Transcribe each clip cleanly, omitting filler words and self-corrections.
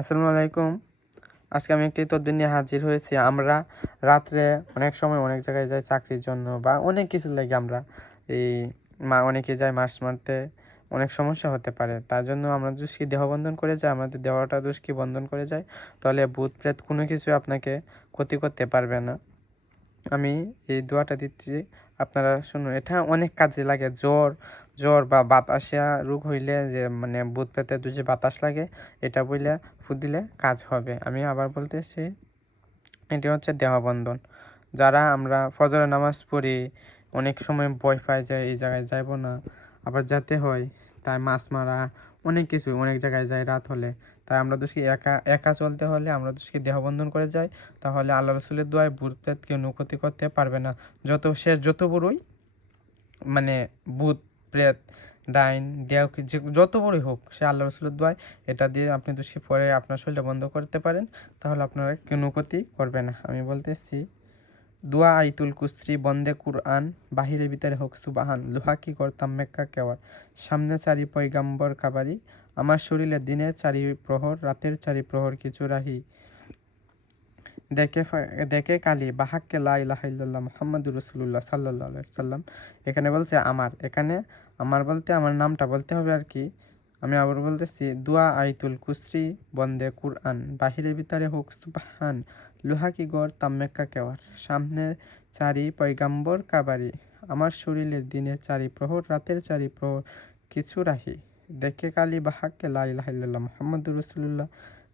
আসসালামু আলাইকুম। আজকে আমি একটি তদবির নিয়ে হাজির হয়েছি। আমরা রাত্রে অনেক সময় অনেক জায়গায় যাই চাকরির জন্য বা অনেক কিছু লাগে। আমরা এই অনেকে যায় মাছ মারতে, অনেক সমস্যা হতে পারে। তার জন্য আমরা যদি দেহ বন্ধন করে যাই, আমাদের দেহটা দুষ্কি বন্ধন করে যায়, তাহলে ভূত প্রেত কোনো কিছু আপনাকে ক্ষতি করতে পারবে না। আমি এই দোয়াটা দিচ্ছি, আপনারা শুনুন। এটা অনেক কাজে লাগে। জ্বর জ্বর বা বাতাসিয়া রোগ হইলে যে ভূত পেতে যে বাতাস লাগে, এটা বইলে ফু দিলে কাজ হবে। আমি আবার বলতেছি, এটি হচ্ছে দেহবন্ধন। যারা আমরা ফজরের নামাজ পড়ি, অনেক সময় ভয় পাই যায় এই জায়গায় যাইব না, আবার যেতে হয়, তাই মাছ মারা অনেক কিছু অনেক জায়গায় যাই রাত হলে। তাই আমরা দোষী একা একা চলতে হলে আমরা দোষী দেহবন্ধন করে যাই, তাহলে আল্লাহ রসুলের দোয়ায় ভূত প্রেত কেউ ক্ষতি করতে পারবে না। যত বড়ই ভূত প্রেত ডাইন দেহ যত বড়ই হোক, সে আল্লাহ রসুলের দোয়ায় এটা দিয়ে আপনি দোষী পরে আপনার শরীরটা বন্ধ করতে পারেন, তাহলে আপনারা কোনো ক্ষতি করবে না। আমি বলতেছি, দোয়া আইতুল কুস্ত্রি বন্দে কুরআন, বাহিরে ভিতরে হোক সুবাহান, লোহা কি করতাম মেক্কা কেওয়ার, সামনে চারি পয়গাম্বর কাবারি, আমার শরীরে দিনের চারি প্রহর রাতের চারি প্রহর কিছু রাহি, দেখে কালি বাহাক্কে লা ইলাহা ইল্লাল্লাহ মুহাম্মাদুর রাসূলুল্লাহ সাল্লাল্লাহু আলাইহি সাল্লাম। এখানে বলছে এখানে আমার বলতে আমার নামটা বলতে হবে আর কি। আমি আবার বলতেছি, দুয়া আইতুল কুসরি বন্দে কুরআন, বাহিরে ভিতরে হোক সুবহান, লোহা কি গড় তাম্মেক্কা কেওয়ার, সামনে চারি পয়গাম্বর কাবারি, আমার শরীরের দিনের চারি প্রহর রাতের চারি প্রহর কিছু রাহি, দেখে কালি বাহাক্কে লা ইলাহা ইল্লাল্লাহ মুহাম্মাদুর রাসূলুল্লাহ।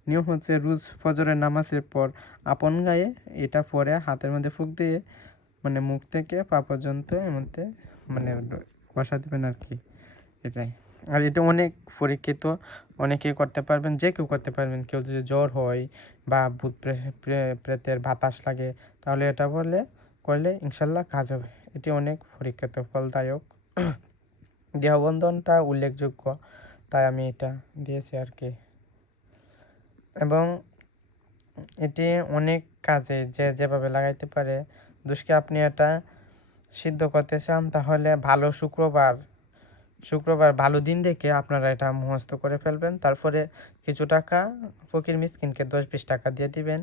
নিয়ম হচ্ছে, রোজ ফজরের নামাজের পর আপন গায়ে এটা পরে হাতের মধ্যে ফুঁক দিয়ে মুখ থেকে পা পর্যন্ত এর মধ্যে বসা দেবেন আর কি। এটাই। আর এটা অনেক পরীক্ষিত, অনেকেই করতে পারবেন, যে কেউ করতে পারবেন। কেউ যদি জ্বর হয় বা ভূত প্রেতের বাতাস লাগে, তাহলে এটা করলে ইনশাল্লাহ কাজ হবে। এটি অনেক পরীক্ষিত, ফলদায়ক। দেহবন্ধনটা উল্লেখযোগ্য, তাই আমি এটা দিয়েছি আর কি। এবং এটি অনেক কাজে যেভাবে লাগাইতে পারে। দুষ্কে আপনি এটা সিদ্ধ করতে চান, তাহলে ভালো শুক্রবার ভালো দিন দেখে আপনারা এটা মুখস্থ করে ফেলবেন। তারপরে কিছু টাকা ফকির মিসকিনকে 10-20 টাকা দিয়ে দিবেন,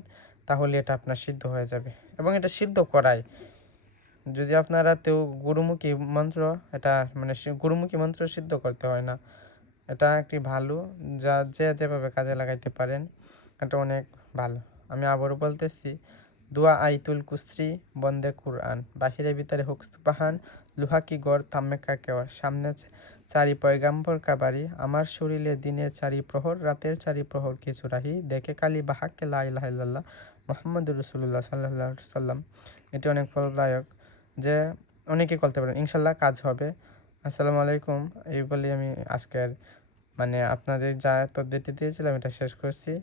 তাহলে এটা আপনার সিদ্ধ হয়ে যাবে। এবং এটা সিদ্ধ করাই, যদি আপনারা গুরুমুখী মন্ত্র, এটা গুরুমুখী মন্ত্র সিদ্ধ করতে হয় না। এটা একটি ভালো, যেভাবে কাজে লাগাইতে পারেন, এটা অনেক ভালো। আমি আবারও বলতেছি, দোয়া আইতুল কুসরি বন্দে কুরআন, বাহিরে ভিতরে হোক সুবহান, লোহা কি গড় তাম্মেকা কেওয়া, সামনে চারি পয়গাম্বর কাবারি, আমার শরীরে দিনের চারি প্রহর রাতের চারি প্রহর কিছু রাহি, দেখে কালি বাহাক্কে লা ইলাহা ইল্লাল্লাহ মুহাম্মাদুর রাসূলুল্লাহ সাল্লাল্লাহু আলাইহি সাল্লাম। এটি অনেক ফলদায়ক, যে অনেকেই করতে পারেন, ইনশাল্লাহ কাজ হবে। আসসালামু আলাইকুম। এই বলে আমি আজকের আপনাদের যা তদবিরটি দিয়েছিলাম এটা শেষ করছি।